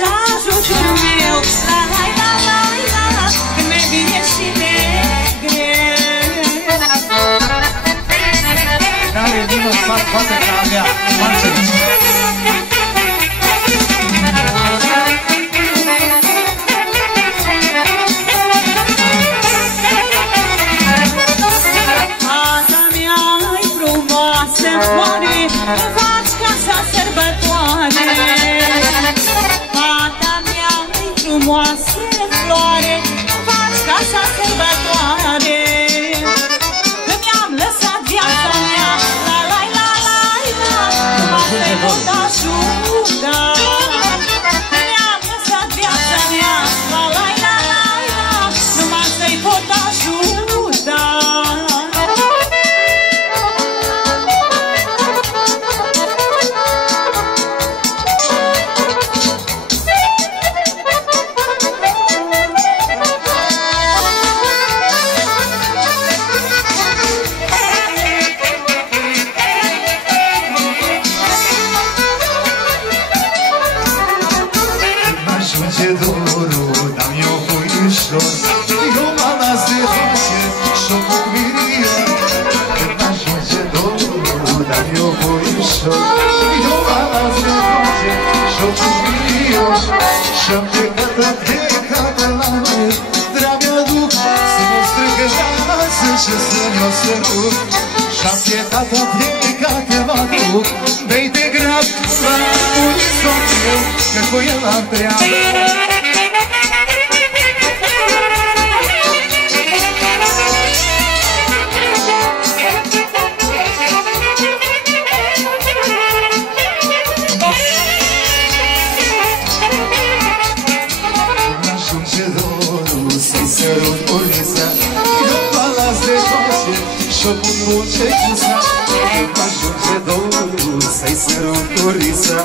așa ajutorul meu. La la la la la, când mi-e bine și mi-e greu. Care vină fac toate ca a mea. Fata mea-i frumoasă, moare, îmi faci casa sărbătoare. Fata mea-i frumoasă, floare, îmi faci casa sărbătoare. Că mi-am lăsat viața mea, la la la la la, numai să-i pot ajuta. Că mi-am lăsat viața mea, la la la la la, numai să-i pot ajuta. Și-am plecat la mers, drag aduc, să mă strângă lasă și să ne-o sărut. Și-am plecat mă aduc, bei de grab la unison meu, că cu el am treabă. Și-o pun dulce cu sac, ajunge dorul să-i sărut turița.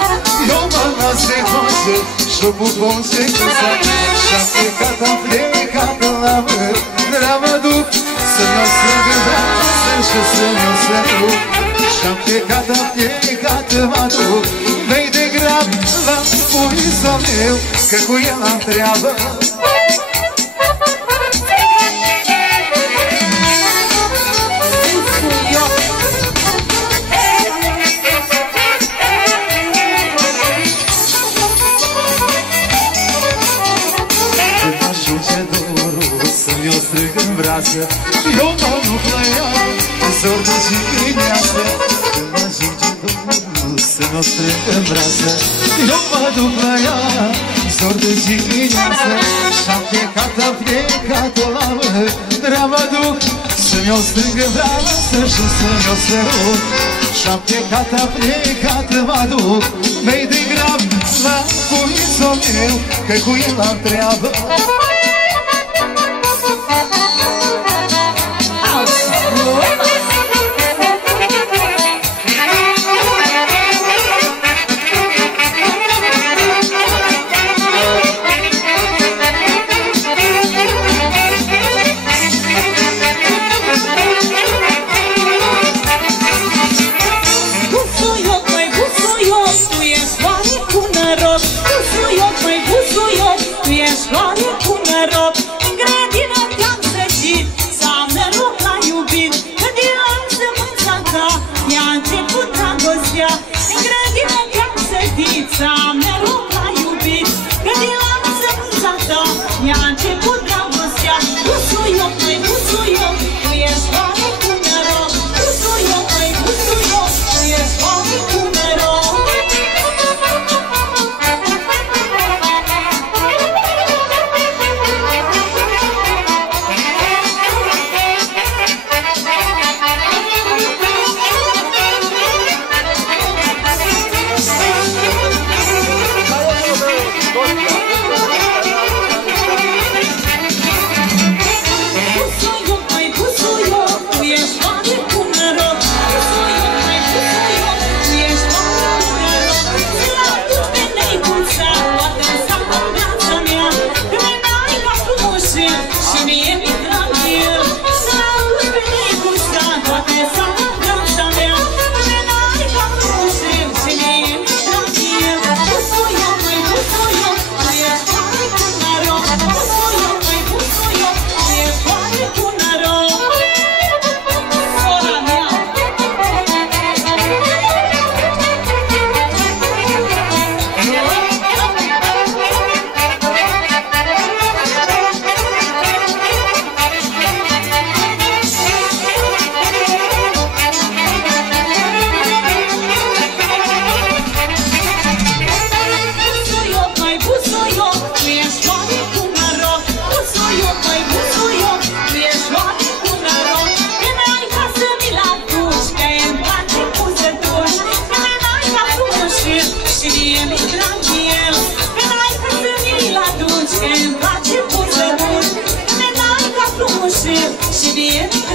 Eu mă las de voce și-o pun dulce cu sac. Și-am plecat la măr, dar mă duc să-mi o strâng în brațe și să-mi o sărut. Și-am plecat mă duc, vei de grab la punița meu, că cu el am treabă. Eu mă duc la ea, zor de dimineață, când ajunge dorul să mă strâng în brațe. Eu mă duc la ea, zor de dimineață, și-am plecat la mână, dar mă duc să-mi o strâng în brațe și să-mi o sărut. Și-am plecat mă duc, mai degrabă la punițul meu, că cu el am treabă. Tu ești floare cu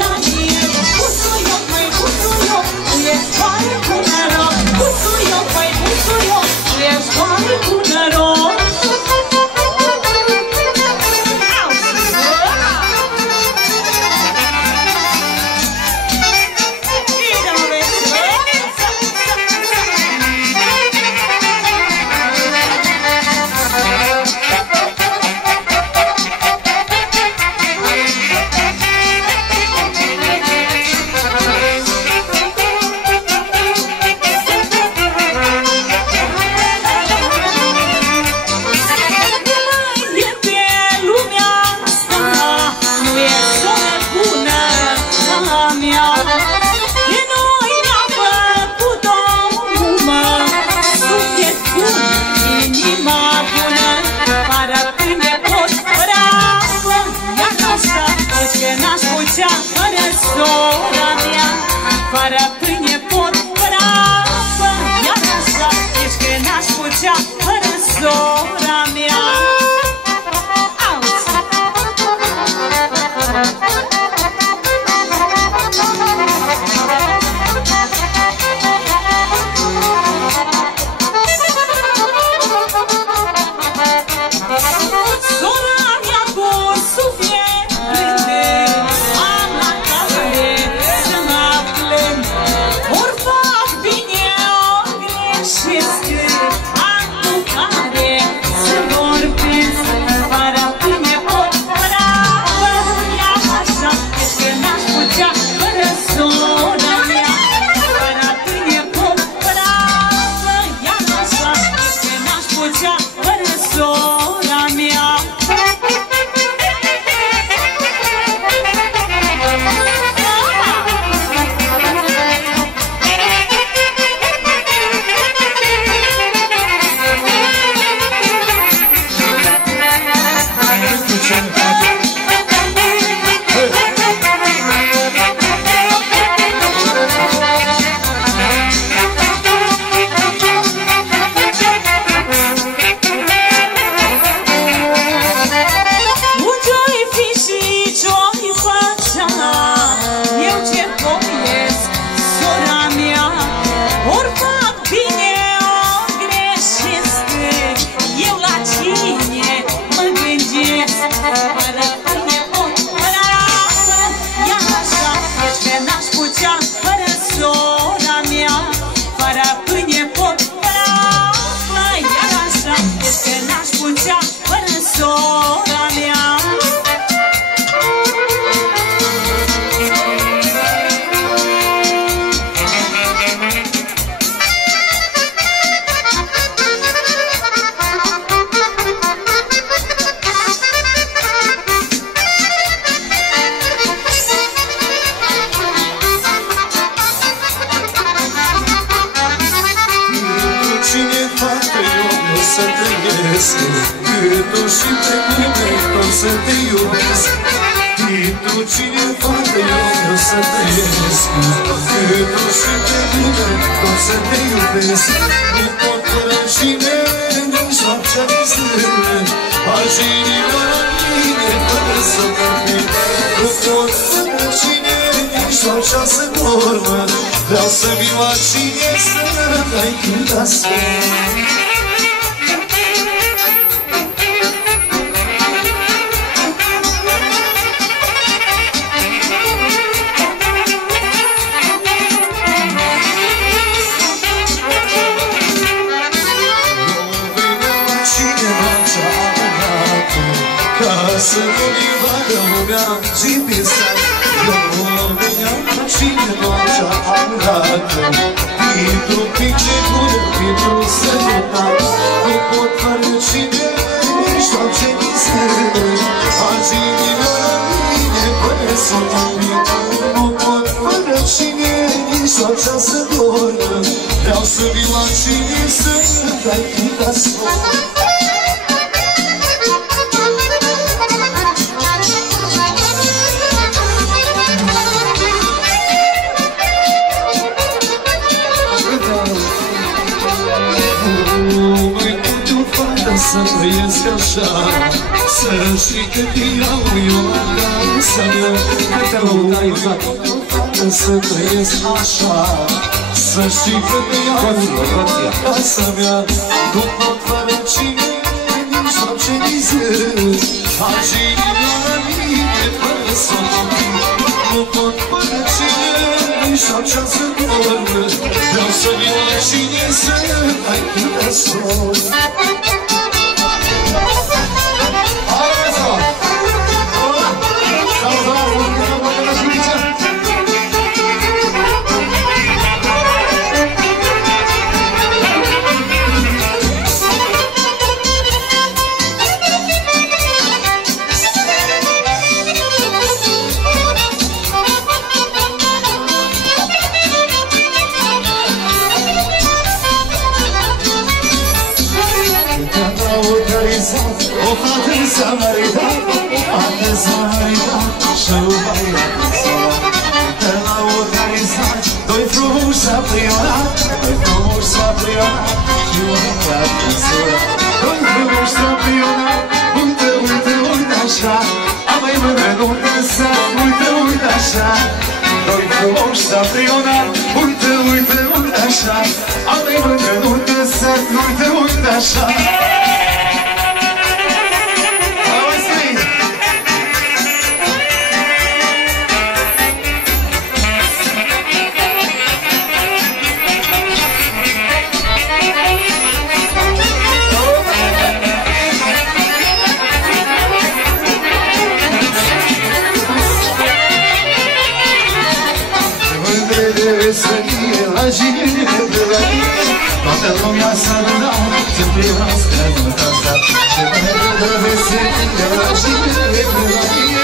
la mine. Busuioc, măi, busuioc, tu ești foarte cu noroc. Busuioc, măi, busuioc, tu ești foarte cu noroc. Fără pâine pot brava, iar așa ești că n-aș putea fără sora mea. Sora mea cu suflet rândând, am la care să mă plâng. Ori fac bine, ori greșesc, am cu care să vorbesc. Fără pâine pot brava, iar așa ești că n-aș putea fără sora mea. Fără pâine pot brava, iar așa ești că n-aș putea fără sora mea. Gândul și pe mine tot să te iubesc. Tu cine facă eu să trăiesc. Gândul și pe mine tot să te iubesc. Nu pot fără cine nici noaptea de stână. Aș inima la mine fără să vorbim. Nu pot fără cine nici noaptea să dormă. Vreau să vin la cine să dai cânta să-mi. Să nu-mi vadă lumea zi pe sat. Eu veneam la cine noaptea arată. Pentru pice bună, pentru sănătat. Nu pot fără cine nici noapte din sână. Azi inima la mine până să mă. Nu pot fără cine nici noaptea să dormă. Vreau să vin la cine să dai chita să. Să trăiesc așa, să știi că te iau eu acasă. să-mi câte lăutare să trăiesc așa. Să știi că mi-a casa mea, nu pot fără cine, nici noapte, nici zi. Aș inima la mine fără să nu pot fără cine, nici noaptea să dorm. Vreau să vin la cine să ai câte sol. O fată s-a măritat, o fată s-a măritat și o băiată s-a de la organizat. Doi frumoși s-a prionat, doi frumoși s-a prionat și o băiată s-a. Doi frumoși s-a prionat, uite, uite, uite așa. Am-i mână, uite să, uite, uite așa. Doi frumoși s-a prionat, uite, uite, uite așa. Am-i mână, uite să, uite, uite așa. Toată lumea s-a adunat să primească nota asta. Ce mână de veselie la cine de primească.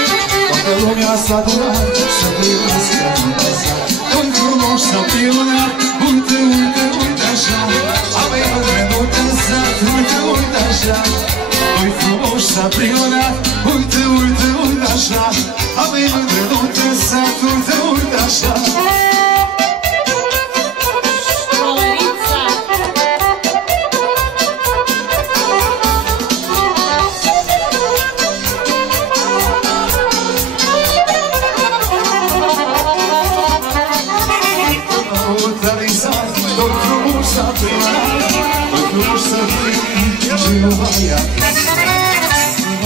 Toată lumea s-a adunat să primească nota asta. Doi frumoși s-au prionat, uite, uite, uite așa. Am-i mână nota asta, uite, uite așa. Doi frumoși s-au prionat, uite, uite, uite așa. Am-i mână nota asta, uite, uite așa.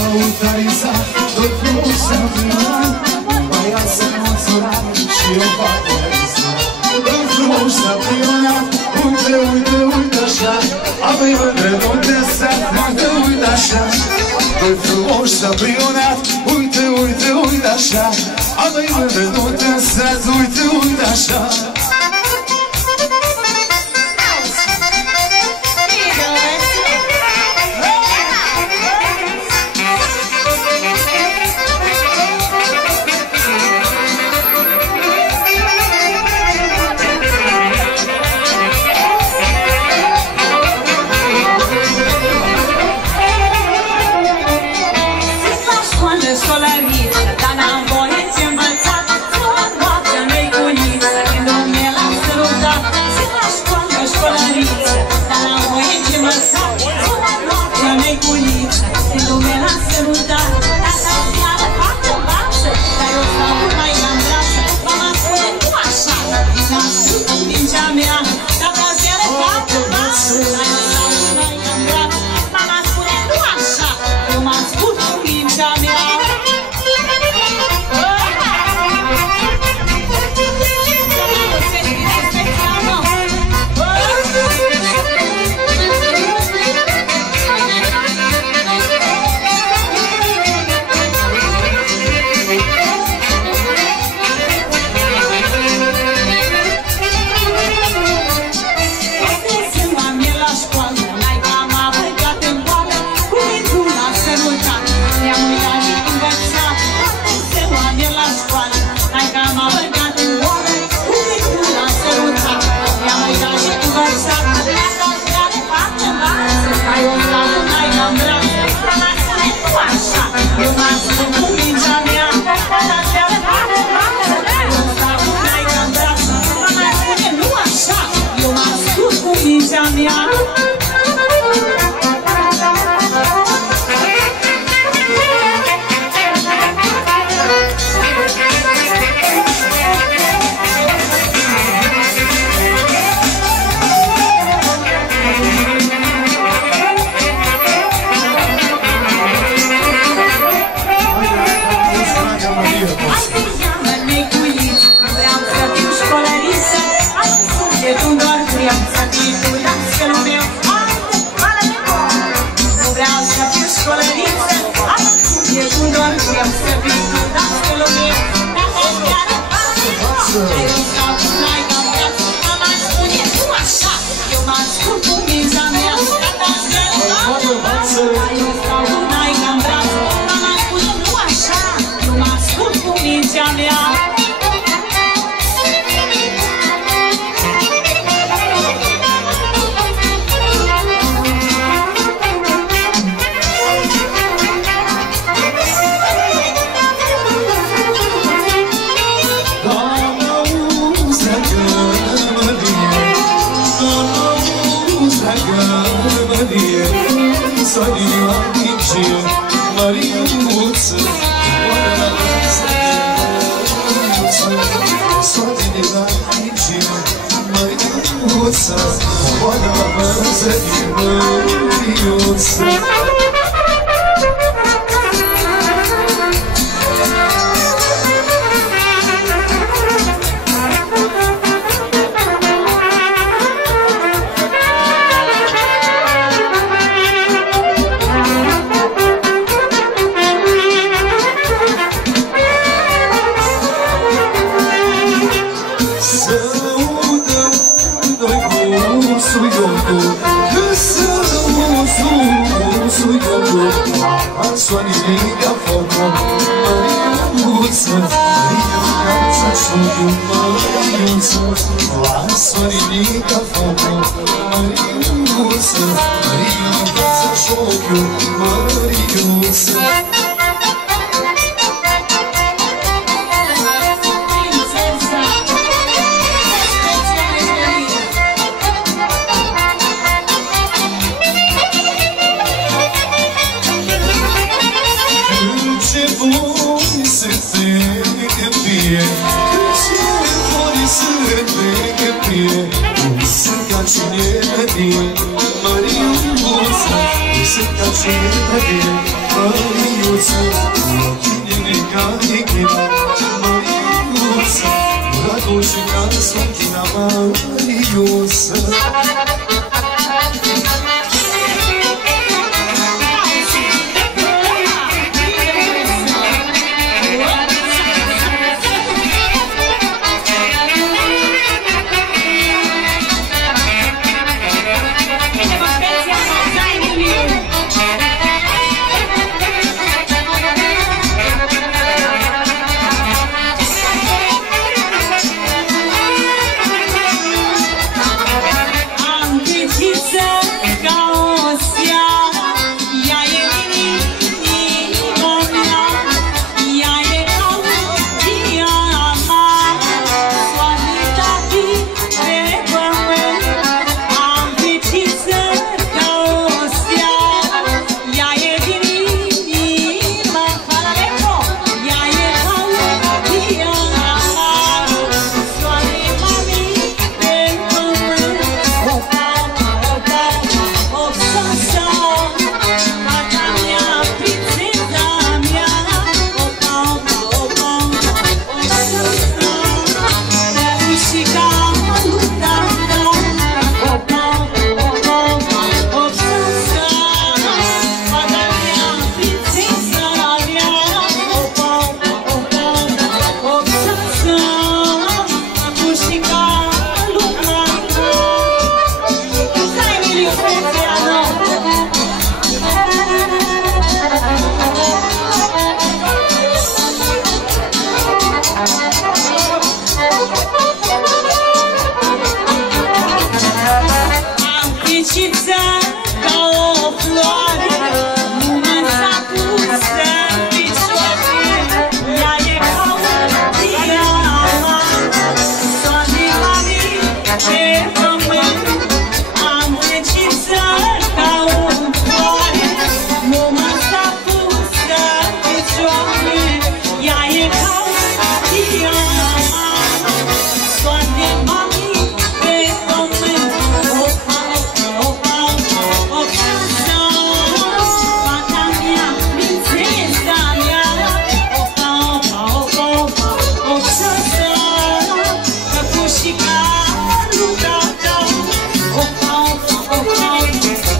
Autarizat, doi frumoși s-au prionat, un băiat s-a măsurat și o fată s-a. Doi frumoși s-au prionat, uite, uite, uite așa. Am-i mândră, uite să, uite, uite așa. Doi frumoși s-au prionat, uite, uite, uite așa. Am-i mândră, uite să, uite, uite așa. Școlăriță, dar n-am voie ți-învățat. Să mă noapte nu-i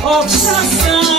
Obsession